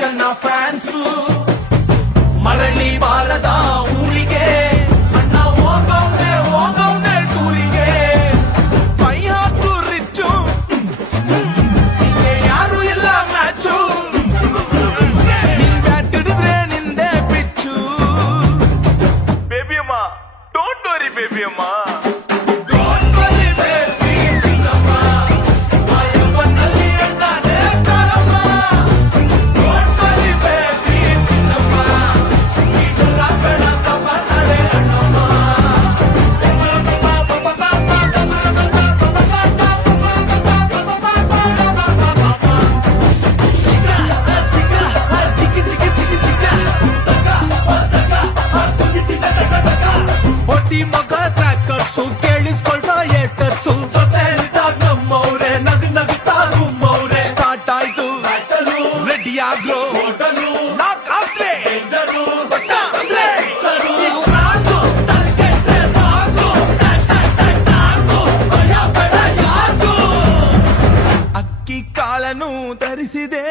ಜನ ಫ್ಯಾನ್ಸು ಮರಳಿ ಬಾರದ ಊರಿಗೆ ಅಣ್ಣ ಹೋಗವ್ನೆ ಟೂರಿಗೆ ಕೈ ಹಾಕು ರಿಚ್ಚು ಯಾರು ಇಲ್ಲ ಮ್ಯಾಚು ನಿನ್ ಬ್ಯಾಟ್ ಹಿಡಿದ್ರೆ ನಿಂದೆ ಪಿಚ್ಚು ಬೇಬಿ ಅಮ್ಮ ಡೋಂಟ್ ವರಿ ಬೇಬಿ ಅಮ್ಮ ಮಗ ಟ್ರ್ಯಾಕರ್ಸು ಕೇಳಿಸ್ಕೊಳ್ತಾ ಏಟರ್ಸು ನಮ್ಮವ್ರೆ ನಗ್ತಾ ಗುಮ್ಮವ್ರೆ ಸ್ಟಾರ್ಟ್ ಆಯ್ತು ರೆಡಿ ಆಗ್ರೋ ಅಕ್ಕಿ ಕಾಳನು ಧರಿಸಿದೆ